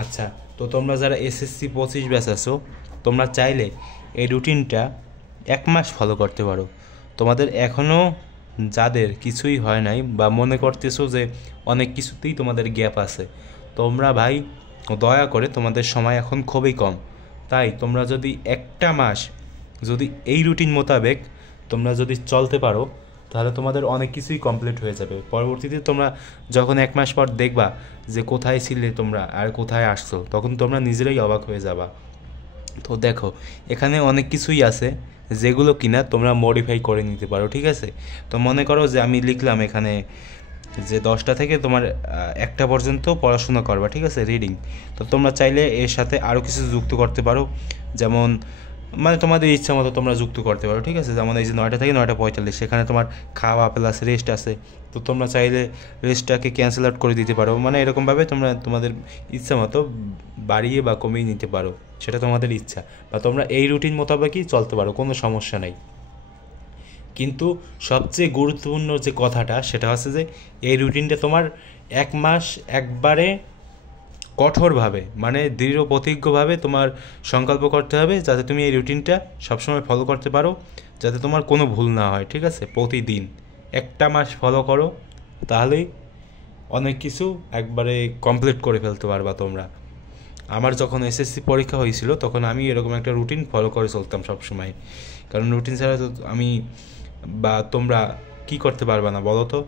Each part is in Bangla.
আচ্ছা, তো তোমরা যারা এসএসসি 25 ব্যাচ আছো, তোমরা চাইলে এই রুটিনটা 1 মাস ফলো করতে পারো। তোমাদের এখনও যাদের কিছুই হয় নাই বা মনে করতেছো যে অনেক কিছুতেই তোমাদের গ্যাপ আছে, তোমরা ভাই দয়া করে, তোমাদের সময় এখন খুবই কম, তাই তোমরা যদি 1টা মাস যদি এই রুটিন মোতাবেক তোমরা যদি চলতে পারো, তাহলে তোমাদের অনেক কিছুই কমপ্লিট হয়ে যাবে। পরবর্তীতে তোমরা যখন 1 মাস পর দেখবা যে কোথায় ছিলে তোমরা আর কোথায় আসছো, তখন তোমরা নিজেরাই অবাক হয়ে যাবা। তো দেখো, এখানে অনেক কিছুই আছে যেগুলো কিনা তোমরা মডিফাই করে নিতে পারো, ঠিক আছে? তো মনে করো যে আমি লিখলাম এখানে যে 10টা থেকে তোমার 1টা পর্যন্ত পড়াশোনা করবা, ঠিক আছে, রিডিং। তো তোমরা চাইলে এর সাথে আরও কিছু যুক্ত করতে পারো, যেমন মানে তোমাদের ইচ্ছা মতো তোমরা যুক্ত করতে পারো, ঠিক আছে? যেমন এই যে 9টা থেকে 9টা 45 সেখানে তোমার খাওয়া প্লাস রেস্ট আছে। তো তোমরা চাইলে রেস্টটাকে ক্যান্সেল আউট করে দিতে পারো, মানে এরকমভাবে তোমরা তোমাদের ইচ্ছা মতো বাড়িয়ে বা কমিয়ে নিতে পারো, সেটা তোমাদের ইচ্ছা। বা তোমরা এই রুটিন মোতাবেকই চলতে পারো, কোনো সমস্যা নেই। কিন্তু সবচেয়ে গুরুত্বপূর্ণ যে কথাটা সেটা হচ্ছে যে এই রুটিনটা তোমার 1 মাস একবারে কঠোরভাবে, মানে দৃঢ় প্রতিজ্ঞভাবে তোমার সংকল্প করতে হবে, যাতে তুমি এই রুটিনটা সবসময় ফলো করতে পারো, যাতে তোমার কোনো ভুল না হয়, ঠিক আছে? প্রতিদিন 1টা মাস ফলো করো, তাহলেই অনেক কিছু একবারে কমপ্লিট করে ফেলতে পারবা তোমরা। আমার যখন এসএসসি পরীক্ষা হয়েছিল তখন আমি এরকম একটা রুটিন ফলো করে চলতাম সবসময়, কারণ রুটিন ছাড়া তো আমি বা তোমরা কি করতে পারবা না বলো তো?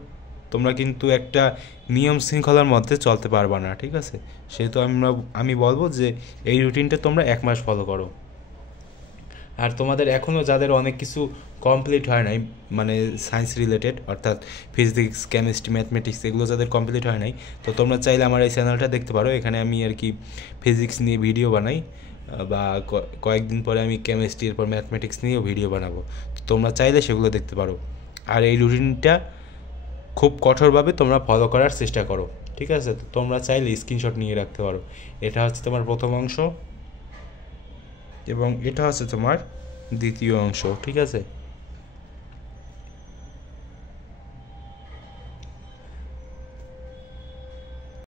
তোমরা কিন্তু একটা নিয়ম শৃঙ্খলার মধ্যে চলতে পারবা না, ঠিক আছে? সেহেতু আমি বলবো যে এই রুটিনটা তোমরা 1 মাস ফলো করো। আর তোমাদের এখনও যাদের অনেক কিছু কমপ্লিট হয় নাই, মানে সায়েন্স রিলেটেড, অর্থাৎ ফিজিক্স, কেমিস্ট্রি, ম্যাথমেটিক্স, এগুলো যাদের কমপ্লিট হয় নাই, তো তোমরা চাইলে আমার এই চ্যানেলটা দেখতে পারো। এখানে আমি আর কি ফিজিক্স নিয়ে ভিডিও বানাই, বা কয়েকদিন পরে আমি কেমিস্ট্রি, এরপর ম্যাথমেটিক্স নিয়েও ভিডিও বানাবো। তো তোমরা চাইলে সেগুলো দেখতে পারো। আর এই রুটিনটা খুব কঠোরভাবে তোমরা ফলো করার চেষ্টা করো, ঠিক আছে? তো তোমরা চাইলে স্ক্রিনশট নিয়ে রাখতে পারো। এটা হচ্ছে তোমার প্রথম অংশ এবং এটা হচ্ছে তোমার দ্বিতীয় অংশ, ঠিক আছে?